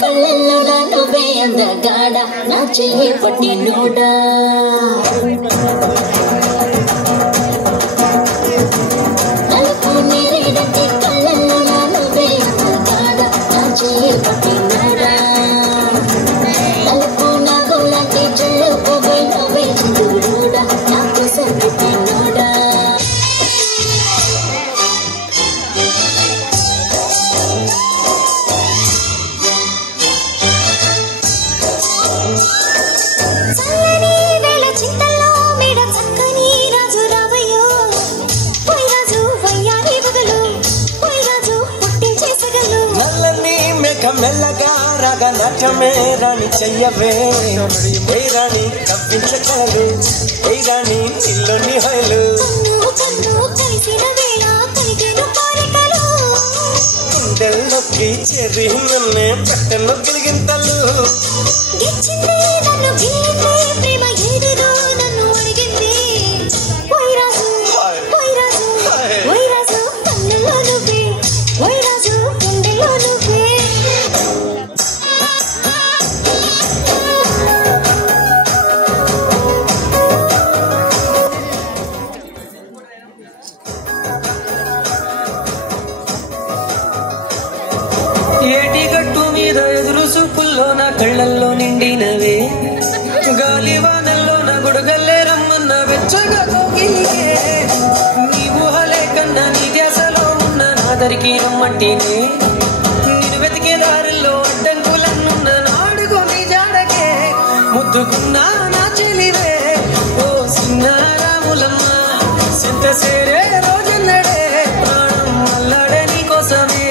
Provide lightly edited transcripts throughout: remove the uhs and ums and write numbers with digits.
కళ్ళల్లోడా నువ్వే అందగాడ నా చెయ్యి పట్టి నోడా నలుపు నేరేడంటే కళ్ళల్లోడా నువ్వే అందగాడ నా చెయ్యి పట్టి నోడా నలుపు నా గోలంటే చెల్లు పోయి నువ్వే చిందుడా నా కోసం పెట్టి నోడా మెల్లగా రాగా నాట్యమే రాణి చెయ్యవే ఏ రాణి కవ్వించగలరు ఏ రాణి ఇల్లుని హైలు గుండెల్లోకి చెరి నన్నే పెట్టెల్లో గిలిగింతలు ఏటి గట్టు మీద ఎదురు చూపుల్లో నా కళ్ళల్లో నిండినవే గాలి వానల్లో నా గుడగల్లే రమ్మన్న వెచ్చగా కోగిలిగే నీ ఊహలే కన్నా నీ ధ్యాసలో ఉన్న నాదరికి రమ్మంటేనే నేను వెతికే దారుల్లో అడ్డంకులన్నున్న నాడుగో నీ జాడకే ముద్దుకున్నా నా చెలివే ఓ సిన్నారాములమ్మ సింత సేరే రోజన్నడే ప్రాణం అల్లాడే నీ కోసమే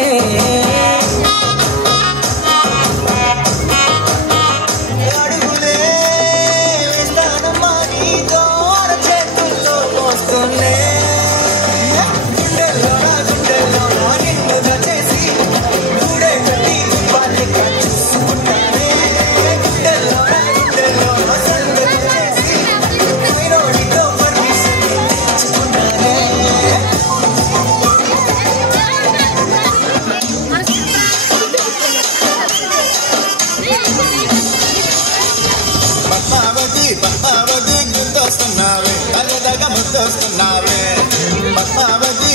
పద్మావతి గుర్తొస్తున్నావే కళ్ళదాకా ముద్దొస్తున్నావే పద్మావతి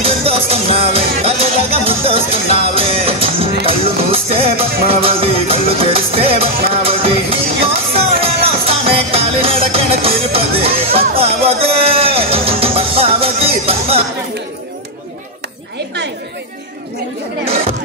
గుర్తొస్తున్నావే కళ్ళదాకా ముద్దొస్తున్నావే కళ్ళు మూస్తే పద్మావతి కళ్ళు తెరిస్తే పద్మావతి కాలి నడకన తిరుపతి పద్మావతి